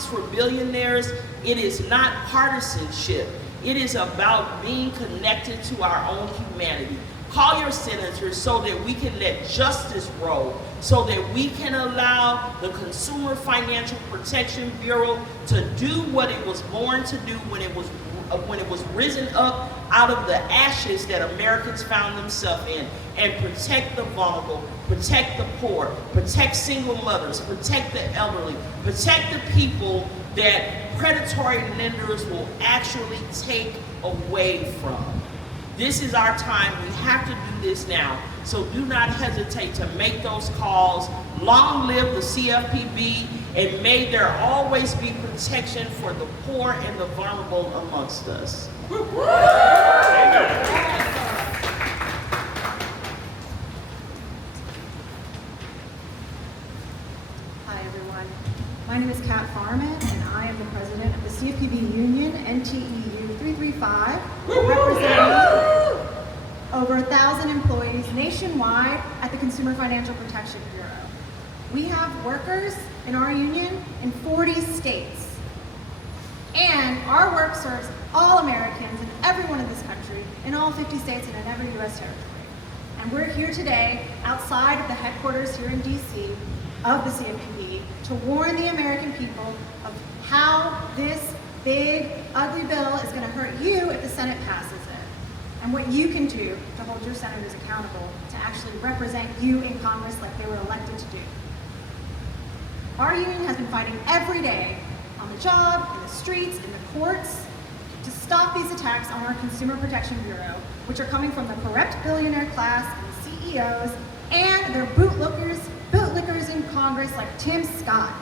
politics for billionaires, it is not partisanship. It is about being connected to our own humanity. Call your senators so that we can let justice roll, so that we can allow the Consumer Financial Protection Bureau to do what it was born to do when it was risen up out of the ashes that Americans found themselves in, and protect the vulnerable, protect the poor, protect single mothers, protect the elderly, protect the people that predatory lenders will actually take away from. This is our time. We have to do this now. So do not hesitate to make those calls. Long live the CFPB, and may there always be protection for the poor and the vulnerable amongst us. Hi everyone. My name is Kat Farman, and I am the president of the CFPB Union, NTEU 335, representing over 1,000 employees nationwide at the Consumer Financial Protection Bureau. We have workers in our union in 40 states. And our work serves all Americans and everyone in this country in all 50 states and in every U.S. territory. And we're here today outside of the headquarters here in D.C. of the CFPB to warn the American people of how this big, ugly bill is going to hurt you if the Senate passes it, and what you can do to hold your senators accountable to actually represent you in Congress like they were elected to do. Our union has been fighting every day on the job, in the streets, in the courts, to stop these attacks on our Consumer Protection Bureau, which are coming from the corrupt billionaire class and the CEOs and their bootlickers in Congress like Tim Scott.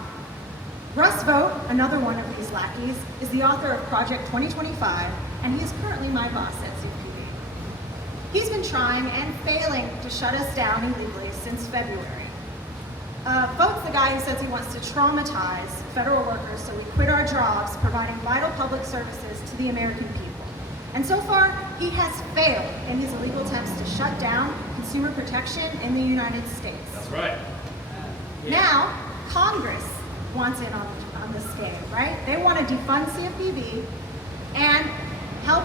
Russ Vogt, another one of these lackeys, is the author of Project 2025, and he is currently my boss at CFPB. He's been trying and failing to shut us down illegally since February. Vogt's the guy who says he wants to traumatize federal workers so we quit our jobs providing vital public services to the American people. And so far, he has failed in his illegal attempts to shut down consumer protection in the United States. That's right. Now, Congress wants in on this game, right? They want to defund CFPB and help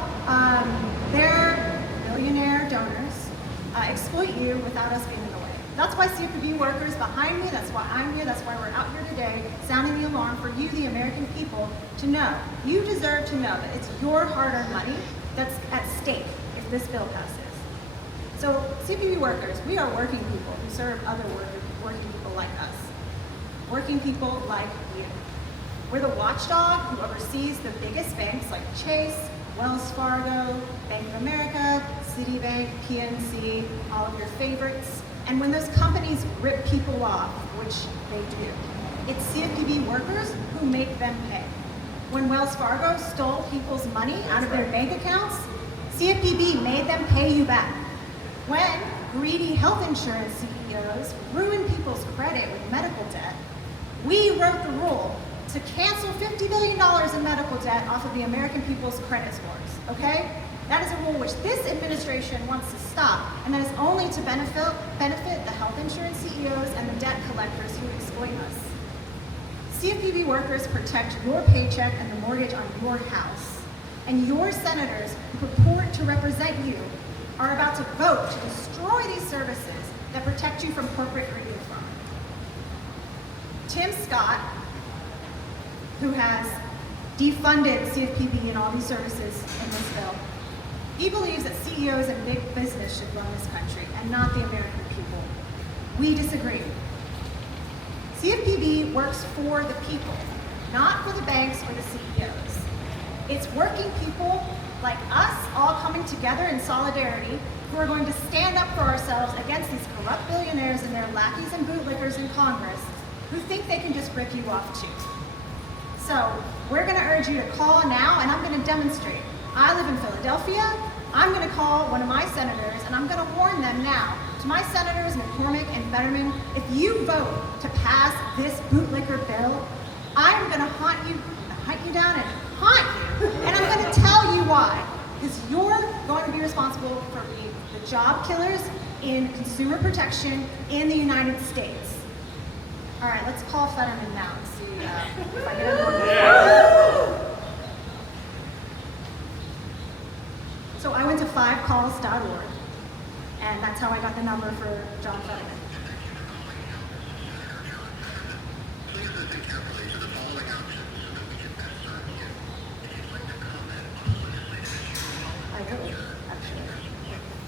their billionaire donors exploit you without us being in the way. That's why CFPB workers behind me, that's why I'm here, that's why we're out here today, sounding the alarm for you, the American people, to know. You deserve to know that it's your hard-earned money that's at stake if this bill passes. So CFPB workers, we are working people who serve other working people like us. Working people like you. We're the watchdog who oversees the biggest banks like Chase, Wells Fargo, Bank of America, Citibank, PNC, all of your favorites. And when those companies rip people off, which they do, it's CFPB workers who make them pay. When Wells Fargo stole people's money out of their bank accounts, CFPB made them pay you back. When greedy health insurance CEOs ruin people's credit with medical debt, we wrote the rule to cancel $50 billion in medical debt off of the American people's credit scores, okay? That is a rule which this administration wants to stop, and that is only to benefit the health insurance CEOs and the debt collectors who exploit us. CFPB workers protect your paycheck and the mortgage on your house, and your senators who purport to represent you are about to vote to destroy these services that protect you from corporate greed and fraud. Tim Scott, who has defunded CFPB and all these services in this bill, he believes that CEOs and big business should run this country and not the American people. We disagree. CFPB works for the people, not for the banks or the CEOs. It's working people like us all coming together in solidarity who are going to stand up for ourselves against these corrupt billionaires and their lackeys and bootlickers in Congress who think they can just rip you off too. So we're going to urge you to call now, and I'm going to demonstrate. I live in Philadelphia. I'm going to call one of my senators, and I'm going to warn them now. To my senators, McCormick and Fetterman, if you vote to pass this bootlicker bill, I'm going to hunt you down and haunt you. And I'm going to tell you why. Because you're going to be responsible for being the job killers in consumer protection in the United States. All right, let's call Fetterman now and see if I get a a number for John Fetterman. Please listen carefully to the following options so that we can best serve you. If you'd like to comment on a legislative issue, I will, actually.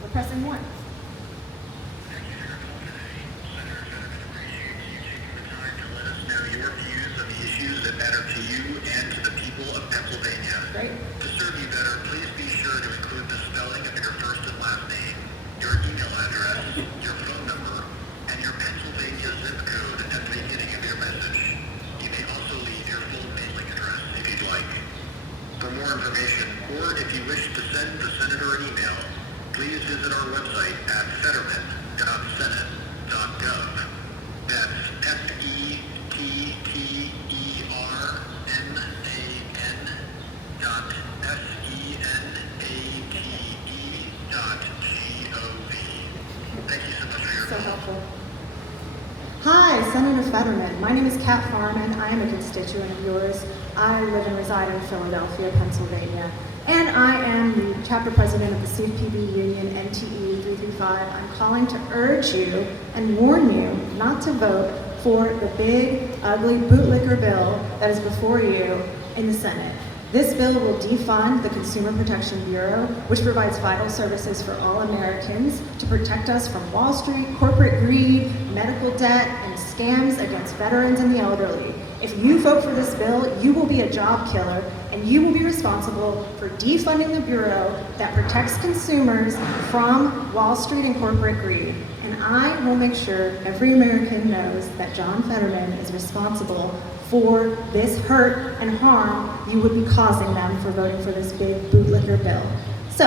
We're pressing 1. thank you for your call today. Senator Fetterman appreciates you taking the time to let us know your views on the issues that matter to you and to the people of Pennsylvania. Great. To serve you better, please be sure to include the spelling of your first and last name, your email address, your phone number, and your Pennsylvania zip code at the beginning of your message. You may also leave your full mailing address if you'd like. For more information, or if you wish to send the senator an email, please visit our website at fetterman.senate.gov. That's FettermanSenate.gov. Thank you so much for your So call. helpful. Hi, Senator Fetterman. My name is Kat Farman. I am a constituent of yours. I live and reside in Philadelphia, Pennsylvania. And I am the chapter president of the CFPB union, NTE 335. I'm calling to urge you and warn you not to vote for the big, ugly bootlicker bill that is before you in the Senate. This bill will defund the Consumer Protection Bureau, which provides vital services for all Americans to protect us from Wall Street, corporate greed, medical debt, and scams against veterans and the elderly. If you vote for this bill, you will be a job killer, and you will be responsible for defunding the bureau that protects consumers from Wall Street and corporate greed. And I will make sure every American knows that John Fetterman is responsible for this hurt and harm you would be causing them for voting for this big bootlicker bill. So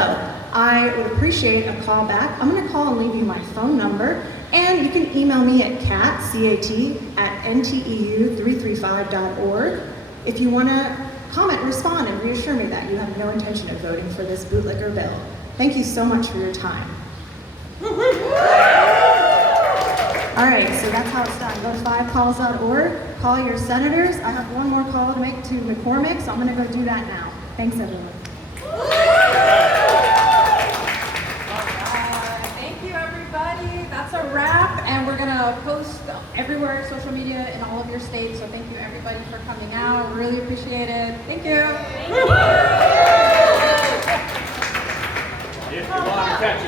I would appreciate a call back. I'm going to call and leave you my phone number, and you can email me at cat@nteu335.org if you want to comment, respond, and reassure me that you have no intention of voting for this bootlicker bill. Thank you so much for your time. All right, so that's how it's done. Go to 5calls.org, call your senators. I have one more call to make to McCormick, so I'm going to go do that now. Thanks, everyone. Thank you, everybody. That's a wrap, and we're going to post everywhere, social media in all of your states. So thank you, everybody, for coming out. Really appreciate it. Thank you. If you want to catch a